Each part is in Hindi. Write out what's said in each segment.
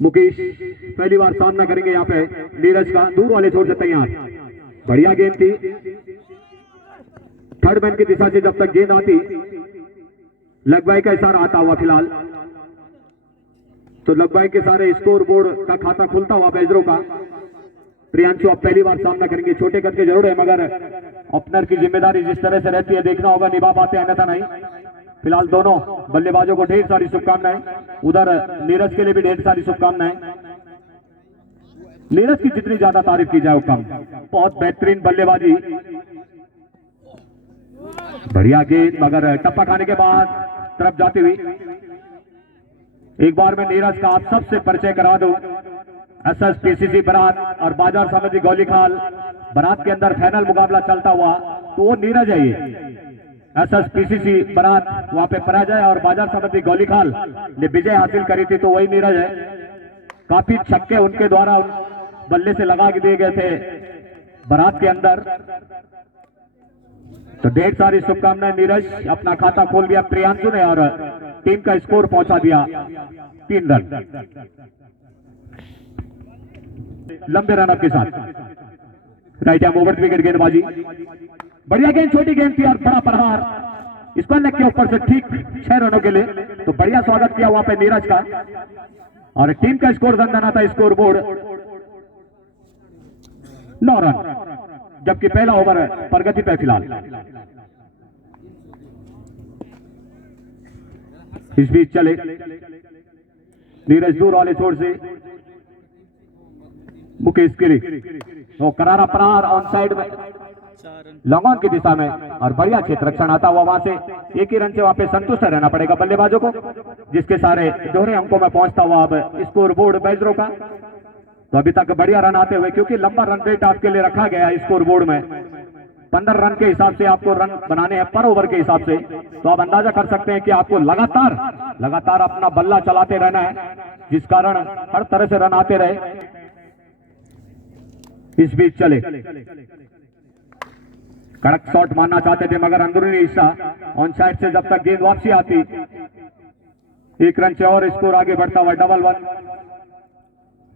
मुकेश पहली बार सामना करेंगे यहाँ पे नीरज का, दूर वाले छोड़ से तैयार। बढ़िया गेंद थी, थर्ड मैन की दिशा से जब तक गेंद आती लगवाई का इशारा आता हुआ फिलहाल, तो लगवाई के सारे स्कोर बोर्ड का खाता खुलता हुआ बैजरों का। प्रियांशु अब पहली बार सामना करेंगे, छोटे कद के जरूर है मगर ओपनर की जिम्मेदारी जिस तरह से रहती है देखना होगा निभा पाते हैं अन्यथा नहीं। फिलहाल दोनों बल्लेबाजों को ढेर सारी शुभकामनाएं, उधर नीरज के लिए भी ढेर सारी शुभकामनाएं। नीरज की जितनी ज्यादा तारीफ की जाए वो कम, बहुत बेहतरीन बल्लेबाजी, बढ़िया गेंद मगर टप्पा खाने के बाद तरफ जाती हुई। एक बार मैं नीरज का आप सबसे परिचय करा दूं, एसएसपीसीसी बरात और बाजार समिति गौलीखाल बरात के अंदर फाइनल मुकाबला चलता हुआ तो वो नीरज है। ये एसएसपीसीसी बरात वहां पे पराजय और बाजार समिति गौलीखाल ने विजय हासिल करी थी, तो वही नीरज है। काफी छक्के उनके द्वारा बल्ले से लगा के दिए गए थे बरात के अंदर, तो ढेर सारी शुभकामनाएं नीरज। अपना खाता खोल दिया प्रियांशु ने और टीम का स्कोर पहुंचा दिया 3 रन लंबे रनअप के साथ। राइट हैंड ओवर विकेट गेंदबाजी, बढ़िया गेंद, छोटी गेंद थी और बड़ा प्रहार स्क्वायर लेग के ऊपर से ठीक 6 रनों के लिए, तो बढ़िया स्वागत किया वहां पे नीरज का और टीम का स्कोर दंदाना था स्कोर बोर्ड 9 रन, जबकि पहला ओवर प्रगति पे फिलहाल। इस बीच चले नीरज दूर वाले छोर से मुकेश के लिए वो करारा प्रहार ऑन साइड में लॉन्ग ऑन की दिशा में और बढ़िया क्षेत्र रक्षण आता हुआ वहां से 1 ही रन से वहां पे संतुष्ट रहना पड़ेगा बल्लेबाजों को, जिसके सारे दोहरे अंकों में पहुंचता हुआ अब स्कोर बोर्ड बैजरों का। तो अभी तक बढ़िया रन आते हुए, क्योंकि लंबा रन रेट आपके लिए रखा गया है स्कोर बोर्ड में, 15 रन के हिसाब से आपको रन बनाने हैं पर ओवर के हिसाब से, तो आप अंदाजा कर सकते हैं कि आपको लगातार अपना बल्ला चलाते रहना है, जिस कारण हर तरह से रन आते रहे। इस बीच चले कड़क शॉट मारना चाहते थे मगर अंदरूनी हिस्सा ऑन साइड से जब तक गेंद वापसी आती 1 रन से और स्कोर आगे बढ़ता हुआ डबल 1,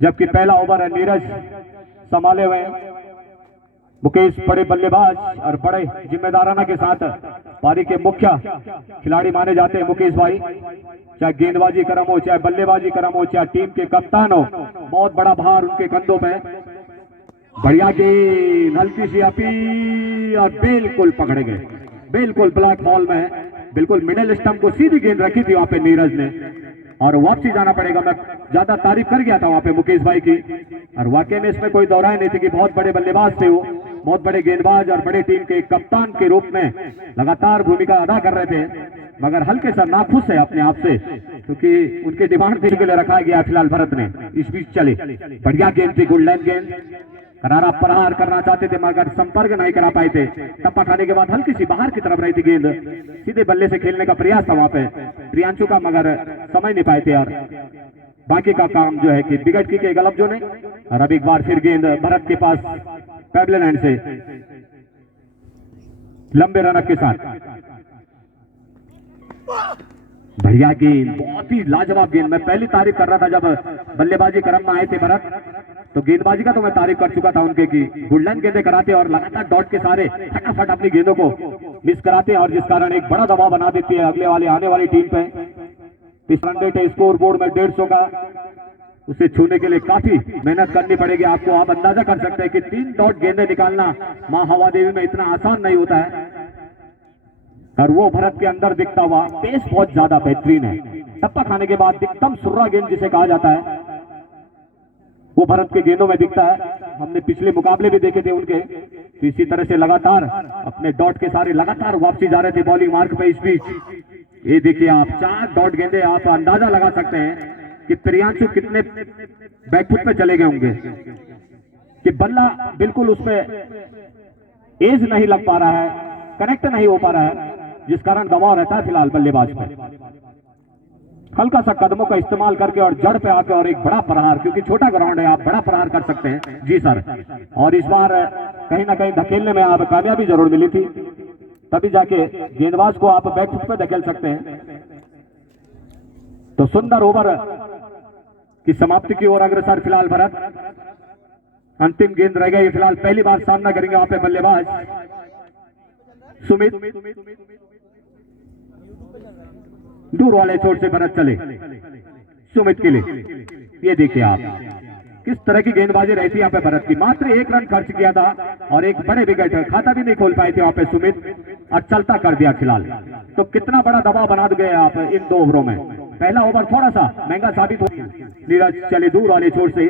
जबकि पहला ओवर है नीरज संभाले हुए। मुकेश बड़े बल्लेबाज और बड़े जिम्मेदाराना के साथ पारी के मुख्य खिलाड़ी माने जाते हैं मुकेश भाई, चाहे गेंदबाजी क्रम हो, चाहे बल्लेबाजी क्रम हो, चाहे टीम के कप्तान हो, बहुत बड़ा भार उनके कंधों पे। बढ़िया गेंद, हल्की सी अपील और बिल्कुल पकड़े गए, बिल्कुल ब्लैक बॉल में, बिल्कुल मिडिल स्टंप को सीधी गेंद रखी थी वहां पे नीरज ने और वापसी जाना पड़ेगा। मैं ज्यादा तारीफ कर गया था वहां पे मुकेश भाई की और वाकई में इसमें कोई दोहराए नहीं थी कि बहुत बड़े बल्लेबाज थे वो, बहुत बड़े गेंदबाज और बड़े टीम के कप्तान के रूप में लगातार भूमिका अदा कर रहे थे, मगर हल्के सा नाखुश है अपने आप से क्योंकि उनके डिमांड के लिए रखा गया फिलहाल भरत ने। इस बीच चले बढ़िया गेंद थी, गोल्डन गेंद, करारा प्रहार करना चाहते थे मगर संपर्क नहीं करा पाए थे। टप्पा खाने के बाद हल्की सी बाहर की तरफ रही थी गेंद, सीधे बल्ले से खेलने का प्रयास था वहां पे प्रियांशु का, मगर समझ नहीं पाए थे और बाकी का काम जो है कि बिगड़ की के गलत जो ने। और अब एक बार फिर गेंद भरत के पास पैडल हैंड से लंबे रनअप के साथ। बढ़िया गेंद, बहुत ही लाजवाब गेंद। मैं पहली तारीफ कर रहा था जब बल्लेबाजी क्रम में आए थे भरत, तो गेंदबाजी का तो मैं तारीफ कर चुका था उनके की गोल्डन गेंदें कराते और लगातार डॉट के सारे फटाफट अपनी गेंदों को मिस कराते हैं और जिस कारण एक बड़ा दबाव बना देती है अगले वाले आने वाली टीम पे। इस रन रेट है स्कोर बोर्ड में 150 का, उसे छूने के लिए काफी मेहनत करनी पड़ेगी आपको। आप अंदाजा कर सकते हैं कि 3 डॉट गेंदें निकालना मां हवा देवी में इतना आसान नहीं होता है और वो भरत के अंदर दिखता हुआ पेस बहुत ज्यादा बेहतरीन है। टप्पा खाने के बाद एकदम सुर्रा गेंद जिसे कहा जाता है वो भरत के गेंदों में दिखता है। हमने पिछले मुकाबले भी देखे थे उनके, तो इसी तरह से लगातार अपने डॉट के सारे लगातार वापसी जा रहे थे बॉलिंग मार्क पे। इस बीच ये देखिए आप 4 डॉट गेंदे, आप अंदाजा लगा सकते हैं कि प्रियांशु कितने बैकफुट पे चले गए होंगे कि बल्ला बिल्कुल उसमें एज नहीं लग पा रहा है, कनेक्ट नहीं हो पा रहा है, जिस कारण दबाव रहता है फिलहाल बल्लेबाज पे। हल्का सा कदमों का इस्तेमाल करके और जड़ पे आकर और एक बड़ा प्रहार, क्योंकि छोटा ग्राउंड है आप बड़ा प्रहार कर सकते हैं जी सर। और इस बार कहीं ना कहीं धकेलने में आप कामयाबी जरूर मिली थी, तभी जाके गेंदबाज को आप बैकफुट पे धकेल सकते हैं। तो सुंदर ओवर की समाप्ति की ओर अग्रसर फिलहाल भरत। अंतिम गेंद रह गई फिलहाल, पहली बार सामना करेंगे वहां पे बल्लेबाज सुमित। दूर वाले छोर से भरत चले सुमित के लिए। ये देखिए आप किस तरह की गेंदबाजी रहती है यहाँ पे भरत की। मात्र 1 रन खर्च किया था और एक बड़े विकेट खाता भी नहीं खोल पाए थे वहां पे सुमित, और चलता कर दिया फिलहाल। तो कितना बड़ा दबाव बना गए आप इन 2 ओवरों में। पहला ओवर थोड़ा सा महंगा साबित हो। नीरज चले दूर वाले छोर से,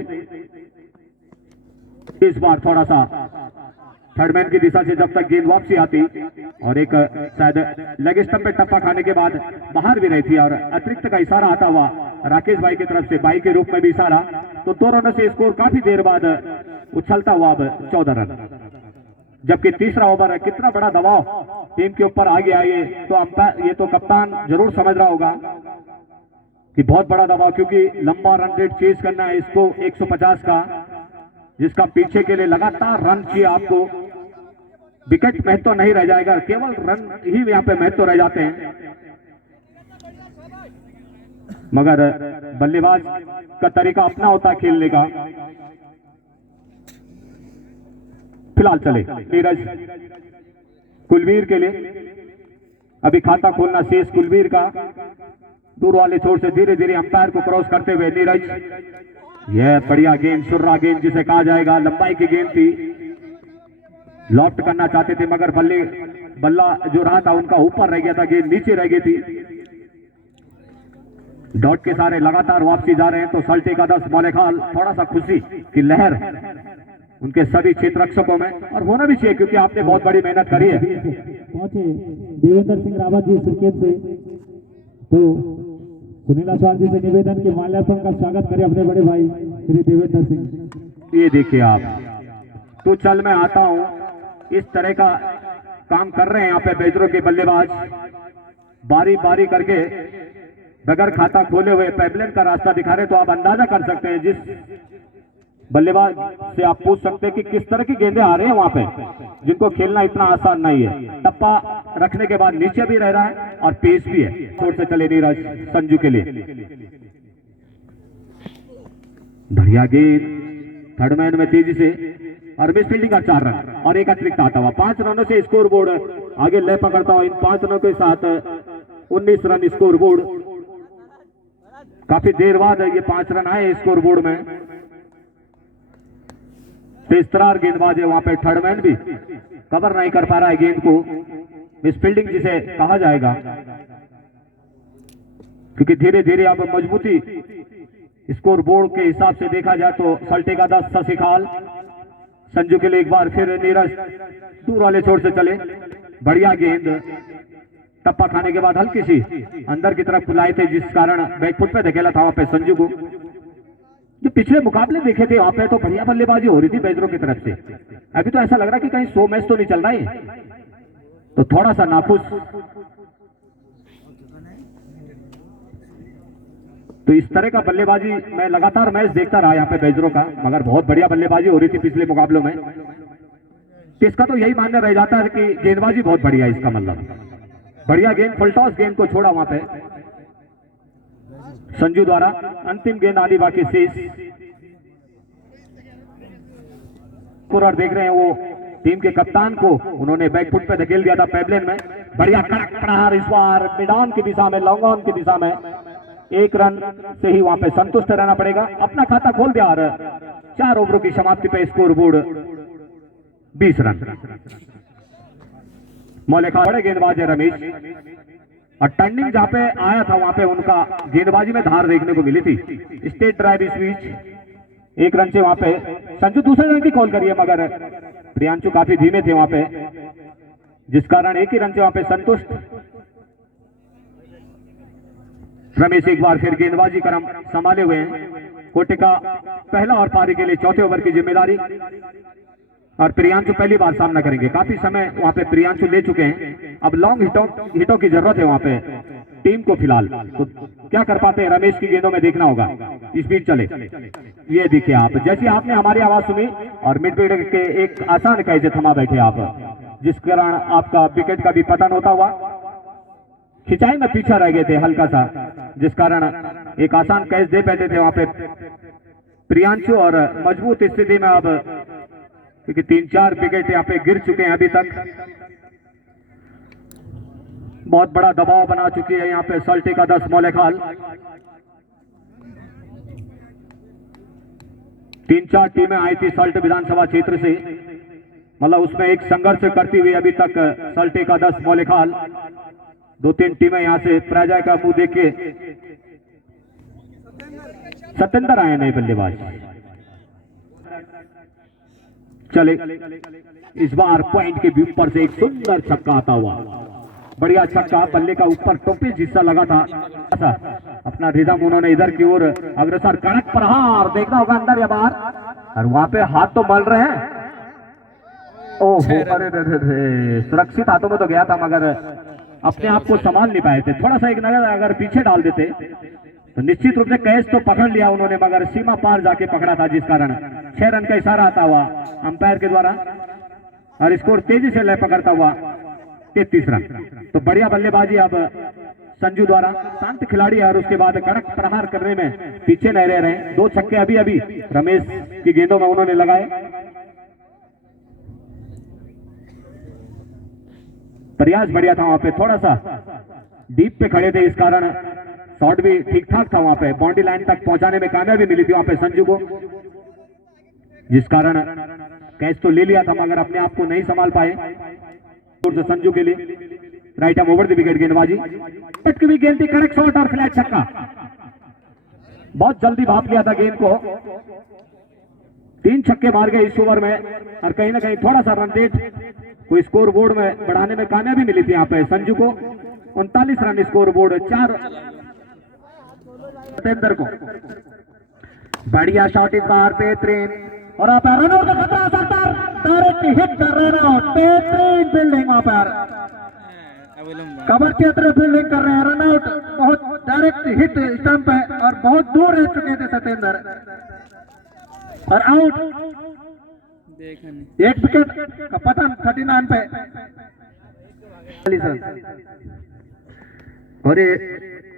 इस बार थोड़ा सा थर्डमैन की दिशा से जब तक गेंद वापसी आती और एक शायद लेग स्टंप पे टप्पा खाने के बाद बाहर भी रही थी और अतिरिक्त का इशारा आता हुआ राकेश भाई की तरफ से, भाई के रूप में भी इशारा। तो 2 रनों से स्कोर काफी देर बाद उछलता हुआ अब 14 रन। जबकि तीसरा ओवर है, कितना बड़ा दबाव टीम के ऊपर आ गया। ये तो कप्तान जरूर समझ रहा होगा कि बहुत बड़ा दबाव, क्योंकि लंबा रन रेट चेज करना है इसको 150 का, जिसका पीछे के लिए लगातार रन चाहिए आपको। विकेट महत्व नहीं रह जाएगा, केवल रन ही यहाँ पे महत्व रह जाते हैं। मगर बल्लेबाज का तरीका अपना होता है खेलने का। फिलहाल चले नीरज कुलवीर के लिए, अभी खाता खोलना शेष कुलवीर का। दूर वाले छोर से धीरे धीरे अंपायर को क्रॉस करते हुए नीरज, यह बढ़िया गेंद, सुर्रा गेंद जिसे कहा जाएगा, लंबाई की गेंद थी। लॉफ्ट करना चाहते थे मगर बल्ला जो रहा था उनका ऊपर रह गया था, गेंद नीचे रह गई थी। डॉट के सारे लगातार वापसी जा रहे हैं। तो सल्टे का 10 मौलेखाल, थोड़ा सा खुशी की लहर उनके सभी क्षेत्र रक्षकों में, और होना भी चाहिए क्योंकि आपने बहुत बड़ी मेहनत करी है। पहुंचे देवेंद्र सिंह रावत जी क्रिकेट से, तो सुनील अशवाल जी से निवेदन के माल्यार्पण का स्वागत करें अपने बड़े भाई श्री देवेंद्र सिंह। ये देखिए आप, तो चल मैं आता हूं, इस तरह का काम कर रहे हैं यहाँ पे बेजरों के बल्लेबाज। बारी बारी करके बगैर खाता खोले हुए पैबलेन का रास्ता दिखा रहे। तो आप अंदाजा कर सकते हैं, जिस बल्लेबाज से आप पूछ सकते हैं कि किस तरह की गेंदें आ रहे हैं वहां पे, जिनको खेलना इतना आसान नहीं है। टप्पा रखने के बाद नीचे भी रह रहा है और पेस भी है। छोर से चले नीरज संजू के लिए, बढ़िया गेंद थर्डमैन में तेजी से, और मिस फील्डिंग का 4 रन और एक अतिरिक्त आता हुआ। 5 रनों से स्कोर बोर्ड आगे ले पकड़ता हुआ। इन 5 रनों के साथ 19 रन स्कोर बोर्ड। काफी देर बाद ये 5 रन आए स्कोर बोर्ड में। तेजतरार गेंदबाज है वहां पे, थर्डमैन भी कवर नहीं कर पा रहा है गेंद को, मिस फील्डिंग जिसे कहा जाएगा, क्योंकि धीरे धीरे अब मजबूती स्कोर बोर्ड के हिसाब से देखा जाए तो सल्टे का 10 शशिकाल। संजू के लिए एक बार फिर नीरज दूर वाले छोर से चले, बढ़िया गेंद, टप्पा खाने के बाद हल्की सी अंदर की तरफ लाए थे, जिस कारण बैकफुट पे धकेला था वहां पे संजू को। जो पिछले मुकाबले देखे थे वहां पे तो बढ़िया बल्लेबाजी हो रही थी बेजरों की तरफ से। अभी तो ऐसा लग रहा है कि कहीं 100 मैच तो नहीं चल रहा है, तो थोड़ा सा नाखुश। तो इस तरह का बल्लेबाजी मैं लगातार मैच देखता रहा यहाँ पे बेजरों का, मगर बहुत बढ़िया बल्लेबाजी हो रही थी पिछले मुकाबलों में। इसका तो यही मानना रह जाता है कि गेंदबाजी बहुत बढ़िया है, इसका मतलब बढ़िया गेंद, फुलटॉस गेंद को छोड़ा वहां पे संजू द्वारा। अंतिम गेंद आनी बाकी शेष। स्कोरर देख रहे हैं वो टीम के कप्तान को उन्होंने बैकफुट पे धकेल दिया था पैबलेन में। बढ़िया कड़क प्रहार इस बार मिडान की दिशा में, लॉन्ग ऑन की दिशा में। 1 रन से ही वहां पे संतुष्ट रहना पड़ेगा। अपना खाता खोल दिया और 4 ओवरों की समाप्ति पे स्कोर बोर्ड 20 रन। मौलिका बड़े गेंदबाज है रमेश, और टर्निंग जहां पे आया था वहां पे उनका गेंदबाजी में धार देखने को मिली थी। स्टेट ड्राइव इस बीच 1 रन से वहां पे संजू दूसरे रन की कॉल करिए, मगर प्रियांशु काफी धीमे थे वहां पे, जिस कारण 1 ही रन से वहां पे संतुष्ट। रमेश एक बार फिर गेंदबाजी क्रम संभाले हुए हैं। कोटे का पहला और पारी के लिए चौथे ओवर की जिम्मेदारी, और प्रियांशु पहली बार सामना करेंगे। काफी समय वहां पे प्रियांशु ले चुके हैं, अब लॉन्ग हिटों की जरूरत है वहां पे टीम को फिलहाल। तो क्या कर पाते हैं रमेश की गेंदों में देखना होगा। इस बीच चले, ये देखिए आप, जैसे आपने हमारी आवाज सुनी और मिड विकेट के एक आसान कैच थमा बैठे आप, जिस कारण आपका विकेट का भी पतन होता हुआ, खिंचाई में पीछा रह गए थे हल्का सा, जिस कारण एक आसान कैच दे पाते थे वहां पे प्रियांशु, और मजबूत स्थिति में अब, क्योंकि 3-4 विकेट यहाँ पे गिर चुके हैं अभी तक, बहुत बड़ा दबाव बना चुकी है यहाँ पे सल्टी का 10 मौलेखाल। 3-4 टीमें आई थी सल्ट विधानसभा क्षेत्र से, मतलब उसमें एक संघर्ष करती हुई अभी तक सल्टी का 10 मौलेखाल। 2-3 टीमें यहां से पराजय का मुंह देख के, सतेंद्र आए नहीं बल्लेबाज, चले इस बार पॉइंट के ऊपर से एक सुंदर छक्का आता हुआ, बढ़िया छक्का, बल्ले का ऊपर टोपी जिससा लगा था, अपना रिदम उन्होंने इधर की ओर अग्रसर, कड़क प्रहार, देखना होगा अंदर या बाहर, और वहां पे हाथ तो मल रहे हैं, ओहो, अरे सुरक्षित हाथों में तो गया था मगर अपने आप को संभाल नहीं पाए थे, थोड़ा सा एक नजर अगर पीछे डाल देते तो निश्चित रूप से कैच तो पकड़ लिया उन्होंने, मगर सीमा पार जाके पकड़ा था, जिस कारण 6 रन का इशारा आता हुआ अंपायर के द्वारा, और स्कोर तेजी से लय पकड़ता हुआ 33 रन। तो बढ़िया बल्लेबाजी अब संजू द्वारा, शांत खिलाड़ी है, और उसके बाद कड़क प्रहार करने में पीछे नहीं रह रहे। 2 छक्के अभी अभी रमेश की गेंदों में उन्होंने लगाए। प्रयास बढ़िया था वहां पे, थोड़ा सा डीप पे खड़े थे, इस कारण शॉट भी ठीक ठाक था वहां पे, बाउंड्री लाइन तक पहुंचाने में कामयाबी मिली थी वहां पे संजू को, जिस कारण कैच तो ले लिया था मगर अपने आप को नहीं संभाल पाए। से संजू के लिए right arm over the wicket गेंदबाजी, पटकी हुई गेंद थी, कड़क शॉट और फ्लैट छक्का, बहुत जल्दी भाप लिया था गेंद को। 3 छक्के मार गए इस ओवर में, और कहीं ना कहीं थोड़ा सा रन रेट को स्कोर बोर्ड में बढ़ाने में कामयाबी मिली थी यहाँ पे संजू को। 39 रन स्कोर बोर्ड, 4 सतेंद्र को। बढ़िया शॉट इस बार बेहतरीन, और आप रन आउट का खतरा, सरदार डायरेक्ट हिट कर रहे हैं, बेहतरीन फील्डिंग वहां पर, कवर क्षेत्र फील्डिंग कर रहे हैं, रन आउट, बहुत डायरेक्ट हिट स्टंप है और बहुत दूर रह चुके थे सतेंद्र, और आउट, एक विकेट का पतन 39 पे। और ये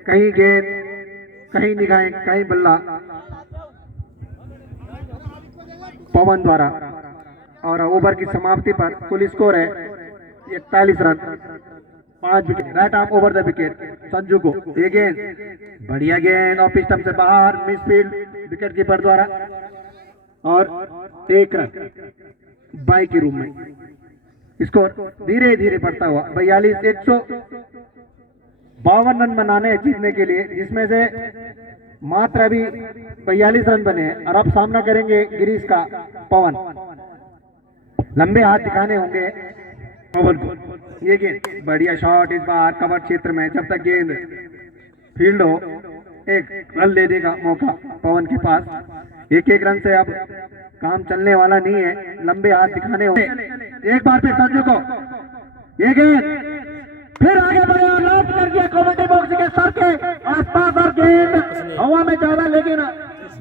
कहीं गेंद, कहीं निगाहें, कहीं बल्ला पवन द्वारा, और ओवर की समाप्ति पर कुल स्कोर है 41 run, 5 wicket, right arm over the wicket Sanju को। ये गेंद बढ़िया गेंद ऑफ स्टंप से बाहर, मिस फील्ड विकेट कीपर द्वारा, और 1 रन 22 के रूप में स्कोर धीरे धीरे बढ़ता हुआ 42। 152 रन बनाने हैं जीतने के लिए, जिसमें से मात्र अभी 42 रन बने हैं, और अब सामना करेंगे गिरीश का पवन, लंबे हाथ दिखाने होंगे पवन को। ये गेंद बढ़िया शॉट इस बार कवर क्षेत्र में, जब तक गेंद फील्ड हो 1 रन लेने का मौका पवन के पास। 1-1 रन से अब काम चलने वाला नहीं है, लंबे हाथ दिखाने होंगे। एक बार फिर संजू को ये गेंद फिर आगे बढ़े और लॉन्च कर दिया कमेटी बॉक्स के सर के आसपास, और गेंद हवा में ज्यादा लेकिन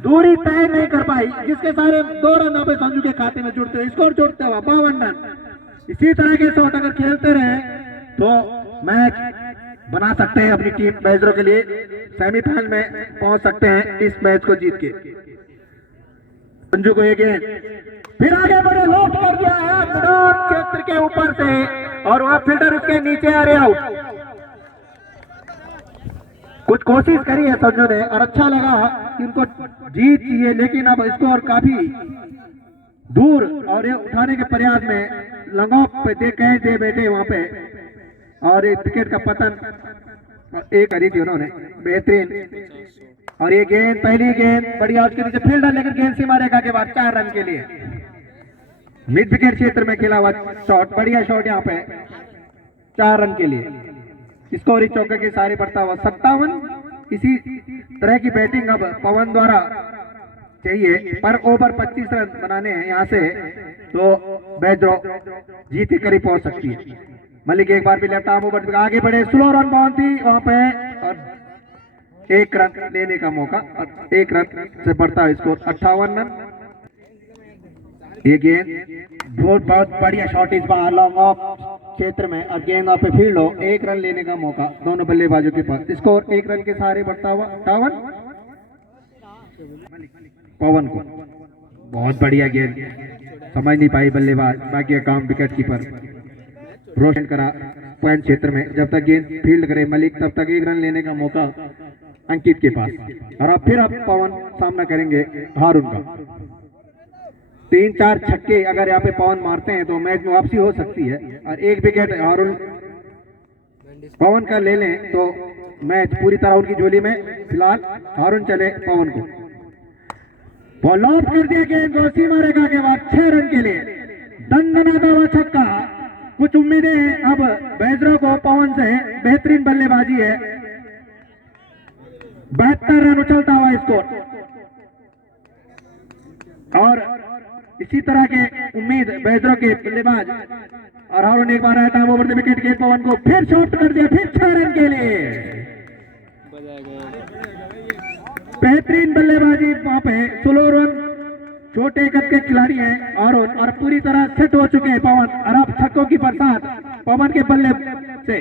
दूरी तय नहीं कर पाई, जिसके सारे 2 रन यहाँ पे संजू के खाते में जुड़ते हुए स्कोर जोड़ते हुआ 52 रन। इसी तरह के शॉट अगर खेलते रहे तो मैच बना सकते हैं अपनी टीम बैजरों के लिए, सेमीफाइनल में पहुंच सकते हैं इस मैच को जीत के। संजू को ये गेंद फिर आगे बढ़े, लॉन्च कर दिया है मैदान क्षेत्र के ऊपर से, और वहां फील्डर उसके नीचे आ रहे आउट। कुछ कोशिश करी है संजू ने, और अच्छा लगा कि उनको जीत चाहिए, लेकिन अब स्कोर काफी दूर, और ये उठाने के प्रयास में लंगॉफ पे दे बैठे वहां पे, और एक विकेट का पतन एक करी थी उन्होंने बेहतरीन। और ये गेंद, पहली गेंद बढ़िया, उसके नीचे फील्डर लेकर गेंद सीमा रेखा के बाद 4 रन के लिए मिड विकेट क्षेत्र में खेला हुआ शॉट, बढ़िया शॉट यहाँ पे 4 रन के लिए। स्कोर इस चौके के सारे बढ़ता हुआ 57। इसी तरह की बैटिंग अब पवन द्वारा चाहिए, पर ओवर 25 रन बनाने हैं यहाँ से, तो बैजरो जीत के करीब पहुंच सकती है। मलिक एक बार भी लेफ्ट आर्म ओवर आगे बढ़े, स्लो रन बाउंड थी वहां पे, और 1 रन लेने का मौका, और 1 रन से बढ़ता है स्कोर 58 रन। ये गेंद बहुत बढ़िया शॉट इस बार लॉन्ग ऑफ क्षेत्र में, और गेंद ऑफ पे फील्ड हो, 1 रन लेने का मौका दोनों बल्लेबाजों के पास। स्कोर 1 रन के सहारे बढ़ता हुआ 58। पवन को। बहुत बढ़िया गेंद, समझ नहीं पाई बल्लेबाज, बाकी का काम विकेट कीपर रोशन करा पॉइंट क्षेत्र में। जब तक गेंद फील्ड करे मलिक तब तक 1 रन लेने का मौका अंकित के पास। और अब फिर अब पवन सामना करेंगे हारून का। 3-4 छक्के अगर यहाँ पे पवन मारते हैं तो मैच में वापसी हो सकती है, और 1 विकेट हारून पवन का ले लें तो मैच पूरी तरह उनकी झोली में। फिलहाल हारून चले पवन को। बॉल आउट कर दिया गेंद को सीमा रेखा के बाद 6 रन के लिए दंडनाता हुआ छक्का। कुछ उम्मीदें हैं अब बैजरा को पवन से, बेहतरीन बल्लेबाजी है। 72 रन उछलता हुआ स्कोर, और इसी तरह के उम्मीद बैजरा के बल्लेबाज। और हारून एक बार आया था ओवर द विकेट गेंद पवन को फिर शॉट कर दिया, फिर 6 रन के लिए। बेहतरीन बल्लेबाजी वहां पे। 16 रन, छोटे कद के खिलाड़ी हैं हारून, और पूरी तरह सेट हो चुके हैं पवन। और अब छक्कों की बरसात पवन के बल्ले से।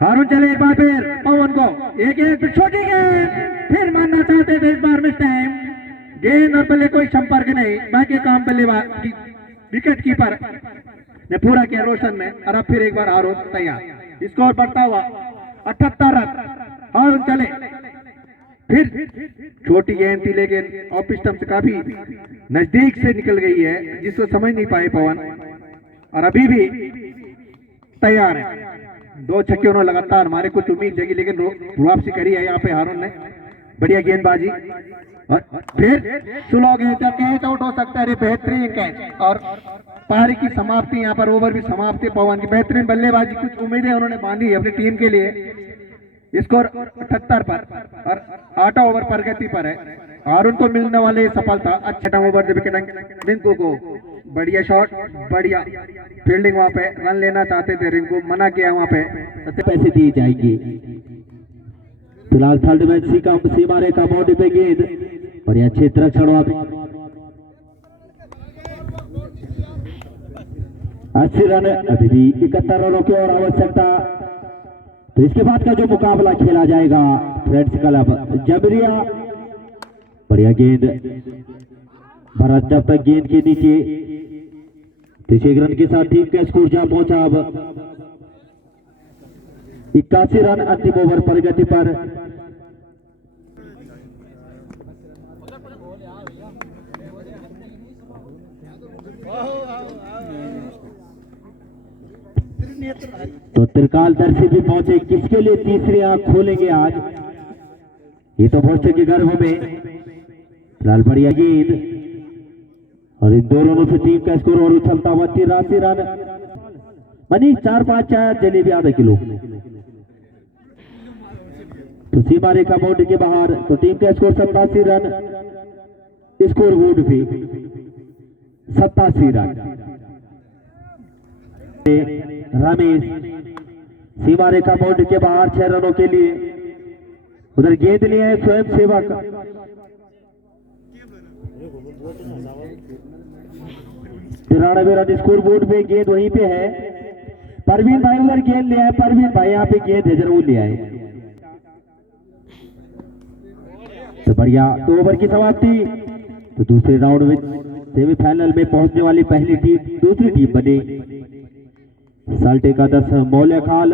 हारून चले एक बार फिर पवन को, एक छोटी गेंद, फिर मारना चाहते थे इस बार मिस टाइम। गेंद और बल्ले कोई संपर्क नहीं, बाकी काम बल्लेबाज विकेट कीपर ने पूरा किया रोशन ने। और अब फिर एक बार हारून तैयार। स्कोर बढ़ता हुआ 78 रन। हारून चले, फिर छोटी गेंद थी लेकिन ऑफ स्टंप से काफी नजदीक से निकल गई है, जिसको समझ नहीं पाए पवन। और अभी भी तैयार है। 2 छक्के उन्होंने लगातार मारे, कुछ उम्मीद जगी लेकिन वापसी करी है यहाँ पे हारून ने। बढ़िया गेंदबाजी, और फिर स्लो गेंद, कैच आउट हो सकता है। बेहतरीन कैच और पारी की समाप्ति, यहाँ पर ओवर भी समाप्ति पवन की। बेहतरीन बल्लेबाजी, कुछ उम्मीदें उन्होंने बांधी है अपनी टीम के लिए। स्कोर 78 पर और 8 ओवर प्रगति पर है। हारून को मिलने वाले सफलता। अच्छा ओवर द विकेट रिंकू को, बढ़िया शॉट, बढ़िया फील्डिंग। वहां पे रन लेना चाहते थे, रिंकू मना किया। वहां पे पैसे दिए जाएंगे। फिलहाल थर्ड मैच सीमा रेखा बाउंड्री पे गेंद, और यह क्षेत्र छड़वा 80 रन, अभी भी 71 रनों की और आवश्यकता। तो इसके बाद का जो मुकाबला खेला जाएगा फ्रेंड्स क्लब जबरिया। बढ़िया गेंद, भरत जब तक गेंद के नीचे, तो 1 रन के साथ टीम का स्कोर जहां पहुंचा अब 81 रन अंतिम ओवर प्रगति पर। तो त्रिकाल दर्शी भी पहुंचे, किसके लिए तीसरी आंख खोलेंगे आज, ये तो पहुंचे के गर्भ में। फिलहाल बढ़िया गेंद, और इन दोनों से टीम का स्कोर और उछलता हुआ 83 रन। मनीष 4-5 चार, जलेबी आधा किलो। तो सीमा रेखा बाउंड्री के बाहर, तो टीम का स्कोर 87 रन। स्कोर बोर्ड भी 87 रन। रमेश सीमा रेखा बाउंड्री के बाहर 6 रनों के लिए। उधर गेंद लिए है स्वयं सेवक। 93 रन स्कोर बोर्ड पे, गेंद वहीं पे है। परवीन भाई उधर गेंद लिया है, परवीन भाई यहाँ पे गेंद है, जरूर लिया है। तो बढ़िया, तो ओवर की समाप्ति। तो दूसरे राउंड में सेमीफाइनल में पहुंचने वाली पहली टीम दूसरी टीम बनी साल्टे का 10 मौल्या खाल।